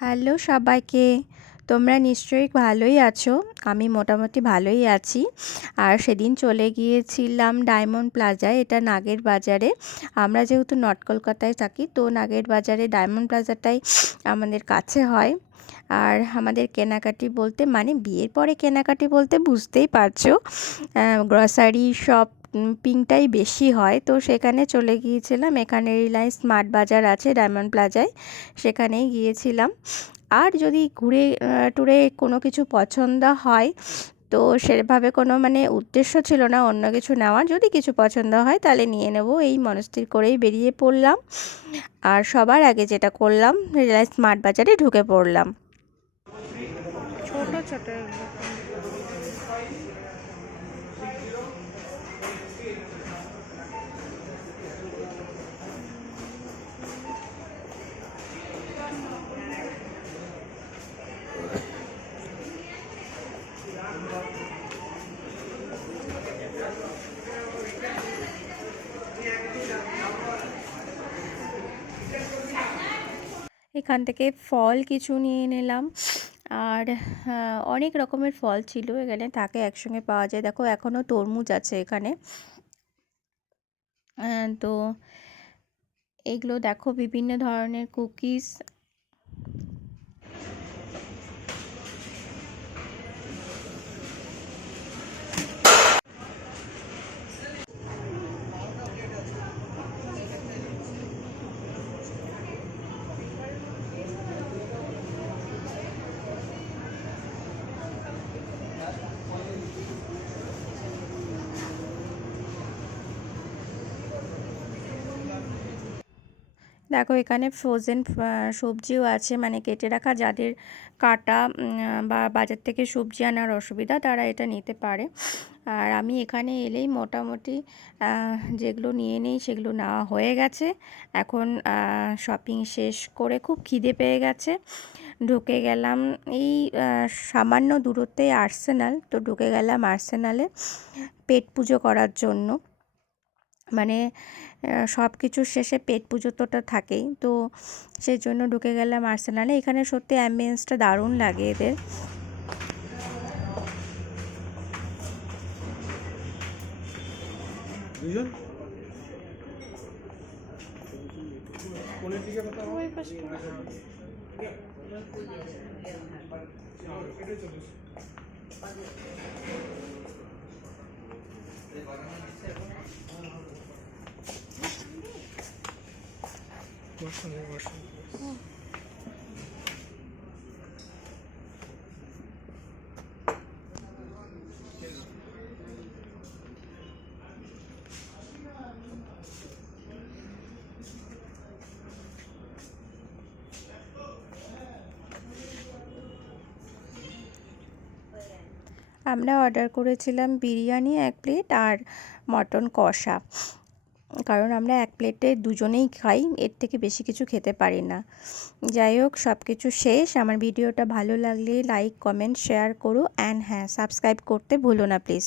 Hello সবাইকে। তোমরা নিশ্চয়ই ভালোই আছো। আমি মোটামুটি ভালোই আছি। আর সেদিন চলে গিয়েছিলাম ডায়মন্ড প্লাজায়, এটা নাগের বাজারে। আমরা যেহেতু নর্থ কলকাতায় থাকি, তো নাগের বাজারে ডায়মন্ড প্লাজাটাই আমাদের কাছে হয়। আর আমাদের কেনাকাটি বলতে মানে বিয়ের পরে কেনাকাটি বলতে বুঝতেই পারছো, গ্রসারি শপিংটাই বেশি হয়। তো সেখানে চলে গিয়েছিলাম। এখানে রিলায়েন্স স্মার্ট বাজার আছে ডায়মন্ড প্লাজায়, সেখানেই গিয়েছিলাম। আর যদি ঘুরে টুরে কোনো কিছু পছন্দ হয়, তো সেভাবে কোনো মানে উদ্দেশ্য ছিল না অন্য কিছু নেওয়ার। যদি কিছু পছন্দ হয় তাহলে নিয়ে নেব, এই মনস্থির করেই বেরিয়ে পড়লাম। আর সবার আগে যেটা করলাম, রিলায়েন্স স্মার্ট বাজারে ঢুকে পড়লাম। ছোট ছোট এখান থেকে ফল কিছু নিয়ে নিলাম। আর অনেক রকমের ফল ছিল এখানে, থাকে একসঙ্গে পাওয়া যায়। দেখো এখনও তরমুজ আছে এখানে। তো এইগুলো দেখো, বিভিন্ন ধরনের কুকিজ। দেখো এখানে ফ্রোজেন সবজিও আছে, মানে কেটে রাখা। যাদের কাটা বা বাজার থেকে সবজি আনার অসুবিধা, তারা এটা নিতে পারে। আর আমি এখানে এলেই মোটামুটি যেগুলো নিয়ে নিই সেগুলো নেওয়া হয়ে গেছে। এখন শপিং শেষ করে খুব খিদে পেয়ে গেছে। ঢুকে গেলাম এই সামান্য দূরত্বেই আর্সেনাল, তো ঢুকে গেলাম আর্সেনালে পেট পুজো করার জন্য। মানে সব কিছুর শেষে পেট পুজো তোটা থাকেই, তো সেই জন্য ঢুকে গেলাম আর্সেনালে। এখানে সত্যি অ্যাম্বিয়েন্সটা দারুণ লাগে এদের। আমরা অর্ডার করেছিলাম বিরিয়ানি 1 প্লেট আর মটন কষা, কারণ আমরা 1 প্লেটে দুজনেই খাই, এর থেকে বেশি কিছু খেতে পারি না। যাই হোক, সব কিছু শেষ। আমার ভিডিওটা ভালো লাগলে লাইক কমেন্ট শেয়ার করো, অ্যান্ড হ্যাঁ, সাবস্ক্রাইব করতে ভুলো না প্লিজ।